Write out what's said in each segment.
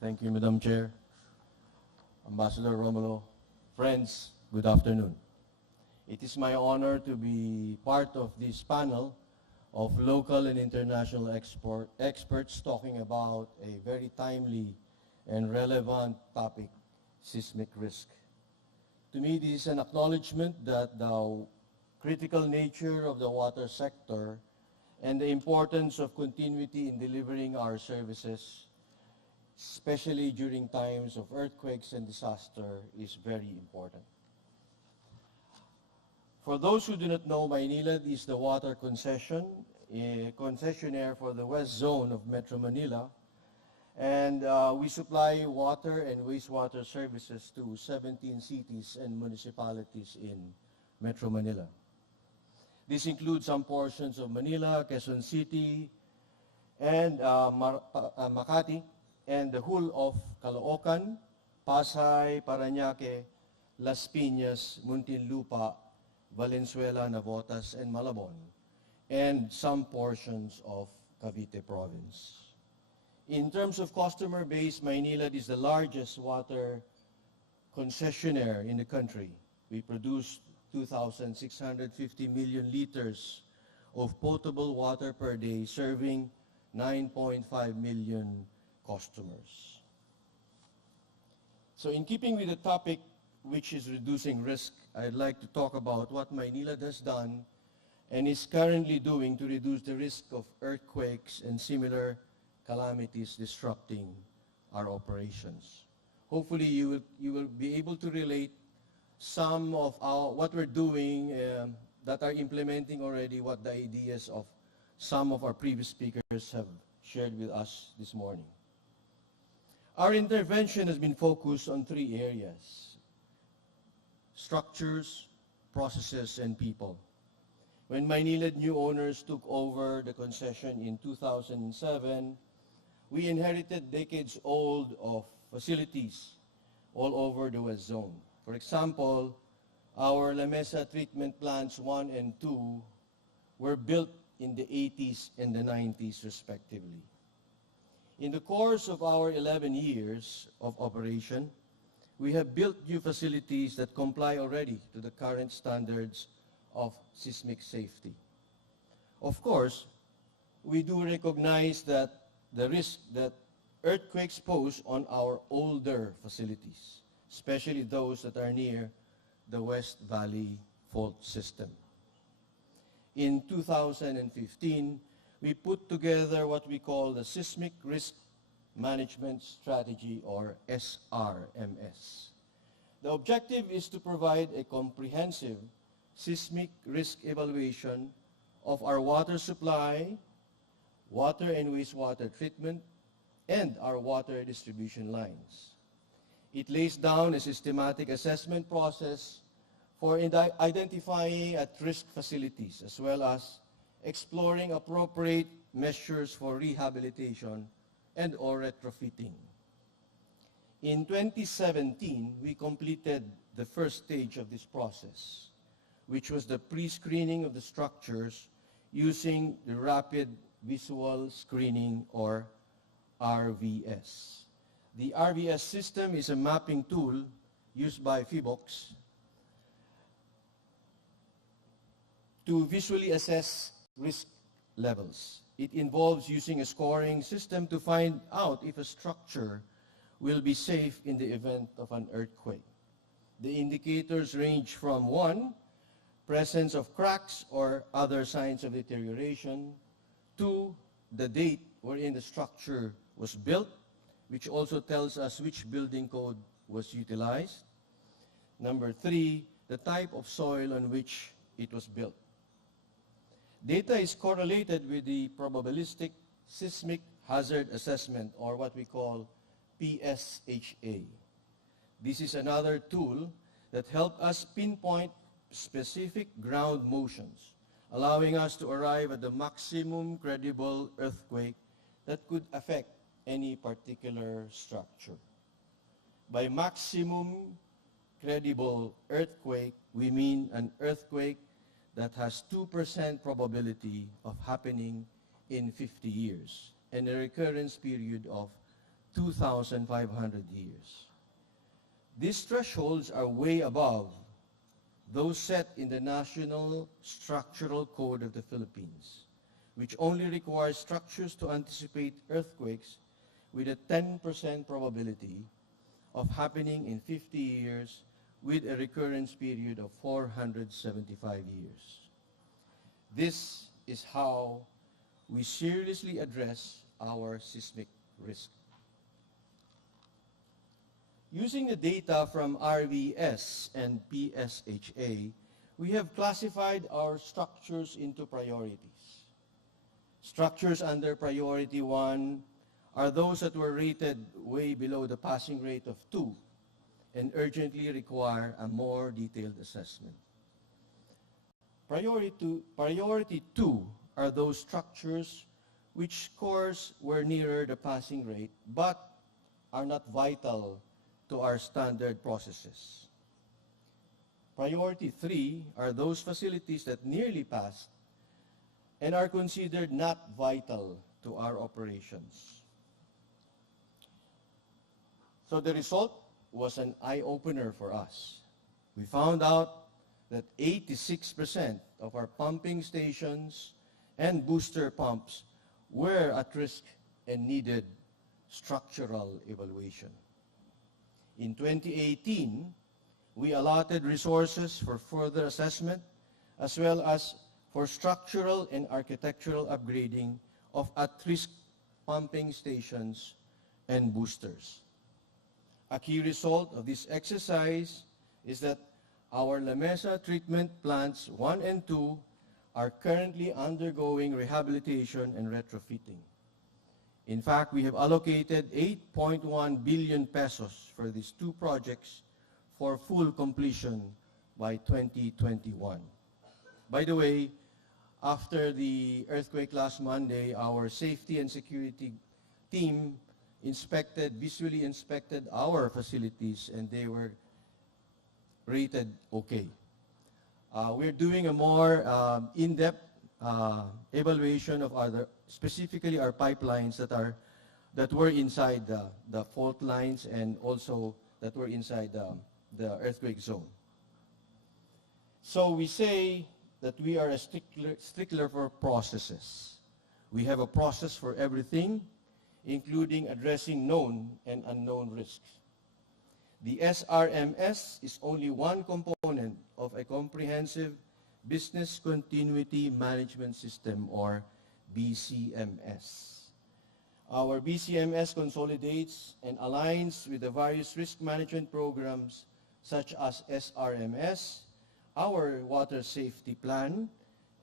Thank you, Madam Chair. Ambassador Romulo, friends, good afternoon. It is my honor to be part of this panel of local and international experts talking about a very timely and relevant topic, seismic risk. To me, this is an acknowledgement that the critical nature of the water sector and the importance of continuity in delivering our services, especially during times of earthquakes and disaster, is very important. For those who do not know, Maynilad is the water concessionaire for the west zone of Metro Manila, and we supply water and wastewater services to 17 cities and municipalities in Metro Manila. This includes some portions of Manila, Quezon City, and Makati, and the whole of Caloocan, Pasay, Parañaque, Las Piñas, Muntinlupa, Valenzuela, Navotas, and Malabon, and some portions of Cavite Province. In terms of customer base, Maynilad is the largest water concessionaire in the country. We produce 2,650 million liters of potable water per day, serving 9.5 million customers. So in keeping with the topic, which is reducing risk, I'd like to talk about what Maynilad has done and is currently doing to reduce the risk of earthquakes and similar calamities disrupting our operations. Hopefully you will be able to relate some of what we're doing that are implementing already what the ideas of some of our previous speakers have shared with us this morning. Our intervention has been focused on three areas: structures, processes, and people. When Maynilad new owners took over the concession in 2007, we inherited decades-old of facilities all over the West Zone. For example, our La Mesa treatment plants 1 and 2 were built in the 80s and the 90s respectively. In the course of our 11 years of operation, we have built new facilities that comply already to the current standards of seismic safety. Of course, we do recognize that the risk that earthquakes pose on our older facilities, especially those that are near the West Valley fault system. In 2015, we put together what we call the Seismic Risk Management Strategy, or SRMS. The objective is to provide a comprehensive seismic risk evaluation of our water supply, water and wastewater treatment, and our water distribution lines. It lays down a systematic assessment process for identifying at-risk facilities, as well as exploring appropriate measures for rehabilitation and or retrofitting. In 2017, we completed the first stage of this process, which was the pre-screening of the structures using the Rapid Visual Screening, or RVS. The RVS system is a mapping tool used by PHIVOLCS to visually assess risk levels. It involves using a scoring system to find out if a structure will be safe in the event of an earthquake. The indicators range from 1, presence of cracks or other signs of deterioration, 2, the date wherein the structure was built, which also tells us which building code was utilized. Number 3, the type of soil on which it was built. Data is correlated with the probabilistic seismic hazard assessment, or what we call PSHA. This is another tool that helps us pinpoint specific ground motions, allowing us to arrive at the maximum credible earthquake that could affect any particular structure. By maximum credible earthquake, we mean an earthquake that has 2% probability of happening in 50 years and a recurrence period of 2,500 years. These thresholds are way above those set in the National Structural Code of the Philippines, which only requires structures to anticipate earthquakes with a 10% probability of happening in 50 years with a recurrence period of 475 years. This is how we seriously address our seismic risk. Using the data from RVS and PSHA, we have classified our structures into priorities. Structures under priority 1 are those that were rated way below the passing rate of 2 and urgently require a more detailed assessment. Priority 2 are those structures which scores were nearer the passing rate but are not vital to our standard processes. Priority 3 are those facilities that nearly passed and are considered not vital to our operations. So the result was an eye-opener for us. We found out that 86% of our pumping stations and booster pumps were at risk and needed structural evaluation. In 2018, we allotted resources for further assessment as well as for structural and architectural upgrading of at-risk pumping stations and boosters. A key result of this exercise is that our La Mesa treatment plants 1 and 2 are currently undergoing rehabilitation and retrofitting. In fact, we have allocated 8.1 billion pesos for these 2 projects for full completion by 2021. By the way, after the earthquake last Monday, our safety and security team visually inspected our facilities, and they were rated okay. We're doing a more in-depth evaluation of specifically our pipelines that were inside the fault lines and also that were inside the earthquake zone. So we say that we are a stickler for processes. We have a process for everything, including addressing known and unknown risks. The SRMS is only one component of a comprehensive Business Continuity Management System, or BCMS. Our BCMS consolidates and aligns with the various risk management programs such as SRMS, our Water Safety Plan,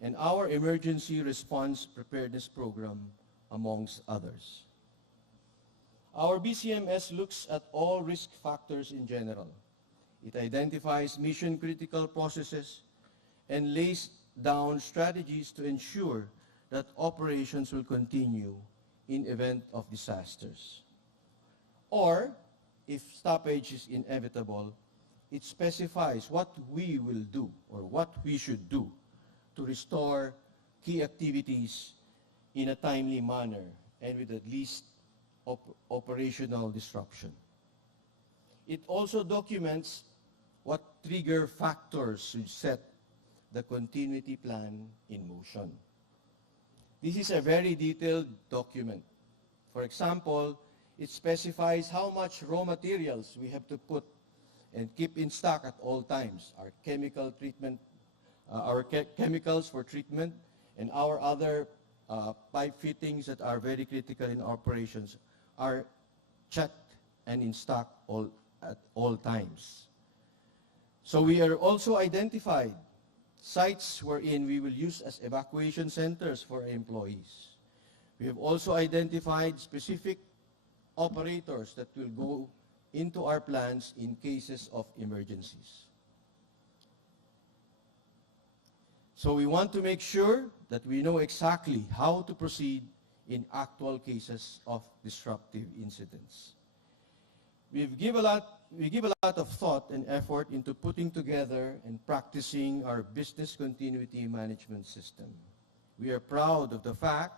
and our Emergency Response Preparedness Program, amongst others. Our BCMS looks at all risk factors in general. It identifies mission-critical processes and lays down strategies to ensure that operations will continue in event of disasters. Or, if stoppage is inevitable, it specifies what we will do or what we should do to restore key activities in a timely manner and with at least operational disruption. It also documents what trigger factors should set the continuity plan in motion. This is a very detailed document. For example, it specifies how much raw materials we have to put and keep in stock at all times. Our chemical treatment, chemicals for treatment, and our other pipe fittings that are very critical in operations are checked and in stock at all times. So we are also identified sites wherein we will use as evacuation centers for our employees. We have also identified specific operators that will go into our plants in cases of emergencies. So we want to make sure that we know exactly how to proceed in actual cases of disruptive incidents. We give a lot of thought and effort into putting together and practicing our business continuity management system. We are proud of the fact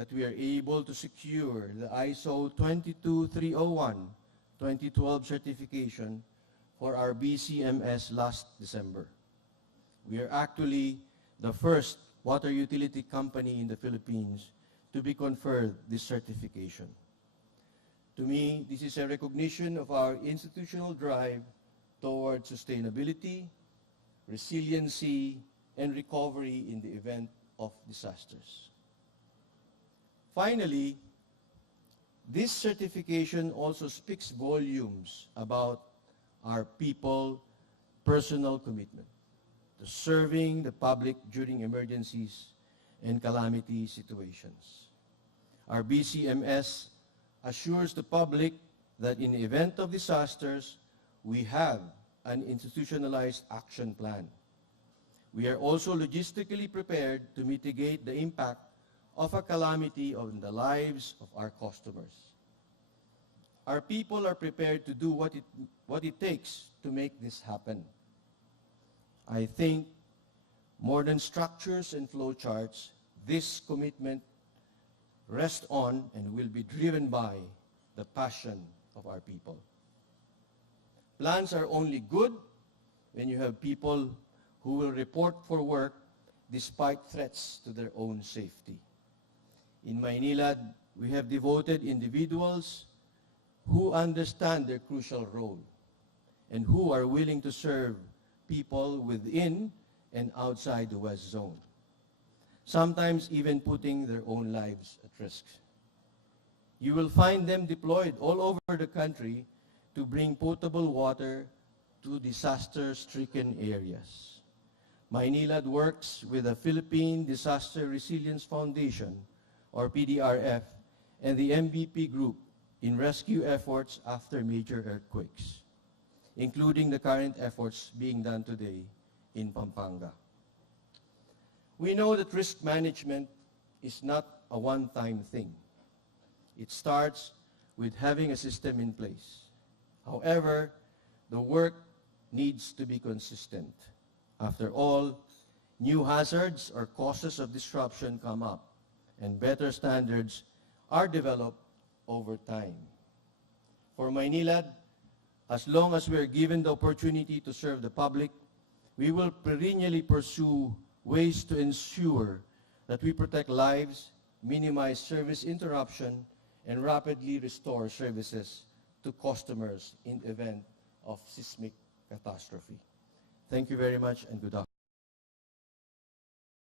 that we are able to secure the ISO 22301-2012 certification for our BCMS last December. We are actually the first water utility company in the Philippines to be conferred this certification. To me, this is a recognition of our institutional drive toward sustainability, resiliency, and recovery in the event of disasters. Finally, this certification also speaks volumes about our people's personal commitment to serving the public during emergencies and calamity situations. Our BCMS assures the public that in the event of disasters, we have an institutionalized action plan. We are also logistically prepared to mitigate the impact of a calamity on the lives of our customers. Our people are prepared to do what it takes to make this happen. I think more than structures and flowcharts, this commitment rests on and will be driven by the passion of our people. Plans are only good when you have people who will report for work despite threats to their own safety. In Maynilad, we have devoted individuals who understand their crucial role and who are willing to serve people within and outside the West Zone, sometimes even putting their own lives at risk. You will find them deployed all over the country to bring potable water to disaster-stricken areas. Maynilad works with the Philippine Disaster Resilience Foundation, or PDRF, and the MVP Group in rescue efforts after major earthquakes, including the current efforts being done today in Pampanga. We know that risk management is not a one-time thing. It starts with having a system in place. However, the work needs to be consistent. After all, new hazards or causes of disruption come up, and better standards are developed over time. For Maynilad, as long as we are given the opportunity to serve the public, we will perennially pursue ways to ensure that we protect lives, minimize service interruption, and rapidly restore services to customers in the event of seismic catastrophe. Thank you very much and good afternoon.